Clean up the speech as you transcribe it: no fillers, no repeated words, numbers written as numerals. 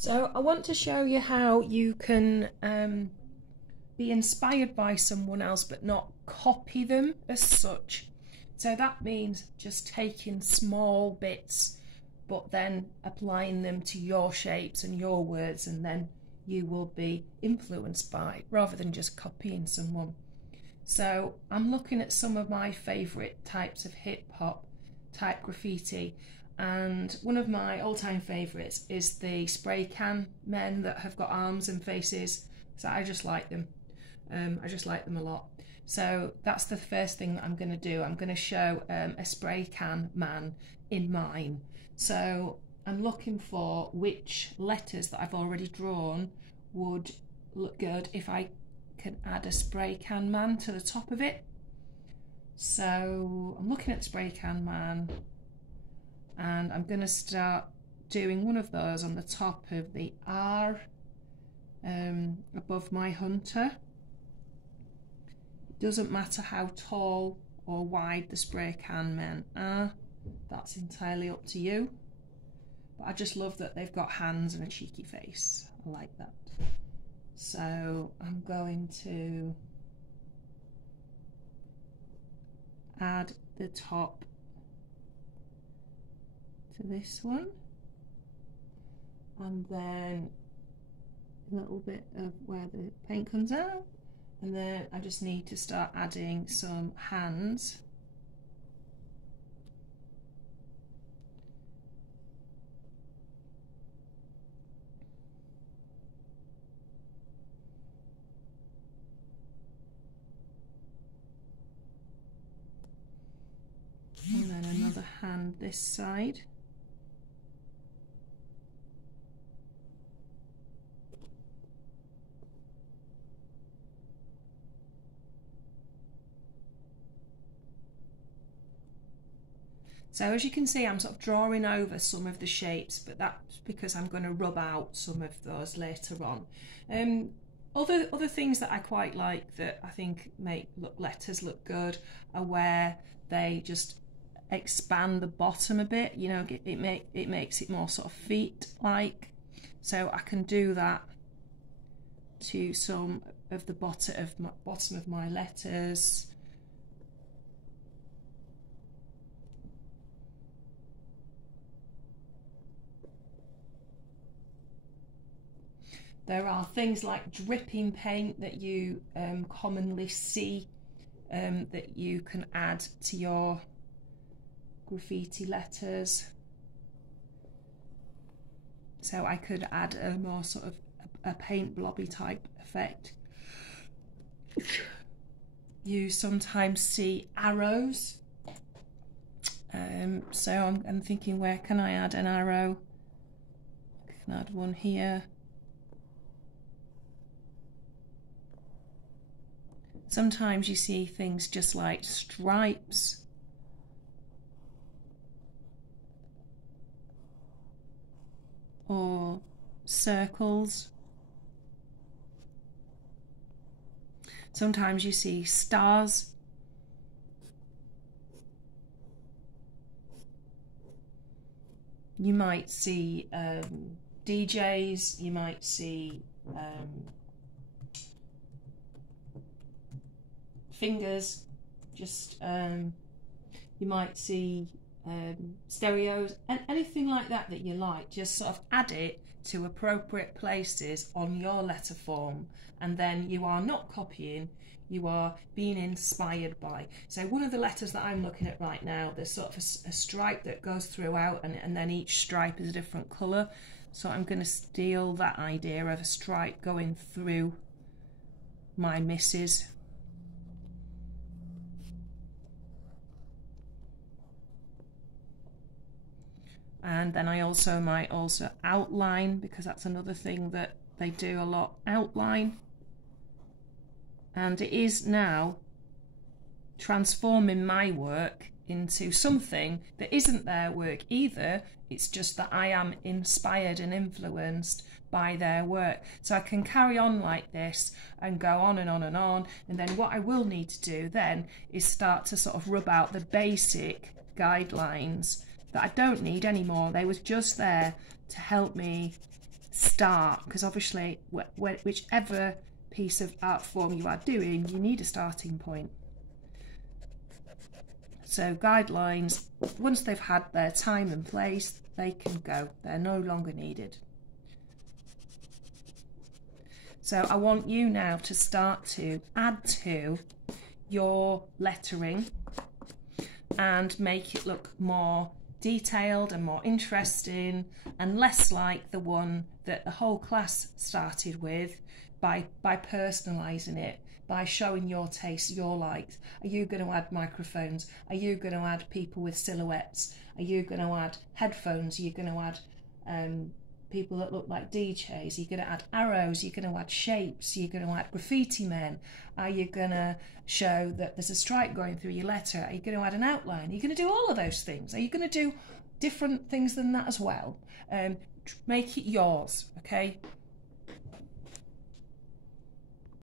So I want to show you how you can be inspired by someone else but not copy them as such. So that means just taking small bits but then applying them to your shapes and your words, and then you will be influenced by, rather than just copying someone. So I'm looking at some of my favourite types of hip hop type graffiti, and one of my all-time favourites is the spray can men that have got arms and faces. So I just like them. I just like them a lot. So that's the first thing that I'm going to do. I'm going to show a spray can man in mine. So I'm looking for which letters that I've already drawn would look good if I can add a spray can man to the top of it. So I'm looking at spray can man, and I'm going to start doing one of those on the top of the R above my hunter. It doesn't matter how tall or wide the spray can men are, that's entirely up to you. But I just love that they've got hands and a cheeky face. I like that. So I'm going to add the top to this one, and then a little bit of where the paint comes out, and then I just need to start adding some hands. And then another hand this side. So as you can see, I'm sort of drawing over some of the shapes, but that's because I'm going to rub out some of those later on. Other things that I quite like that I think make letters look good are where they just expand the bottom a bit. You know, it makes it more sort of feet-like. So I can do that to some of the bottom of my letters. There are things like dripping paint that you commonly see that you can add to your graffiti letters. So I could add a more sort of a paint blobby type effect. You sometimes see arrows. So I'm thinking, where can I add an arrow? I can add one here. Sometimes you see things just like stripes. Or circles. Sometimes you see stars. You might see DJs, you might see fingers, just you might see stereos, and anything like that you like. Just sort of add it to appropriate places on your letter form, and then you are not copying, you are being inspired by. So one of the letters that I'm looking at right now, there's sort of a stripe that goes throughout, and then each stripe is a different colour. So I'm going to steal that idea of a stripe going through my misses. And then I might also outline, because that's another thing that they do a lot, outline. And it is now transforming my work into something that isn't their work either. It's just that I am inspired and influenced by their work. So I can carry on like this and go on and on and on. And then what I will need to do then is start to sort of rub out the basic guidelines that I don't need anymore. They was just there to help me start, because obviously whichever piece of art form you are doing, you need a starting point. So guidelines, once they've had their time and place, they can go. They're no longer needed. So I want you now to start to add to your lettering and make it look more detailed and more interesting and less like the one that the whole class started with, by personalising it, by showing your taste, your likes. Are you going to add microphones? Are you going to add people with silhouettes? Are you going to add headphones? Are you going to add people that look like DJs? Are you going to add arrows? Are you going to add shapes? Are you going to add graffiti men? Are you going to show that there's a stripe going through your letter? Are you going to add an outline? Are you going to do all of those things? Are you going to do different things than that as well? Make it yours, okay?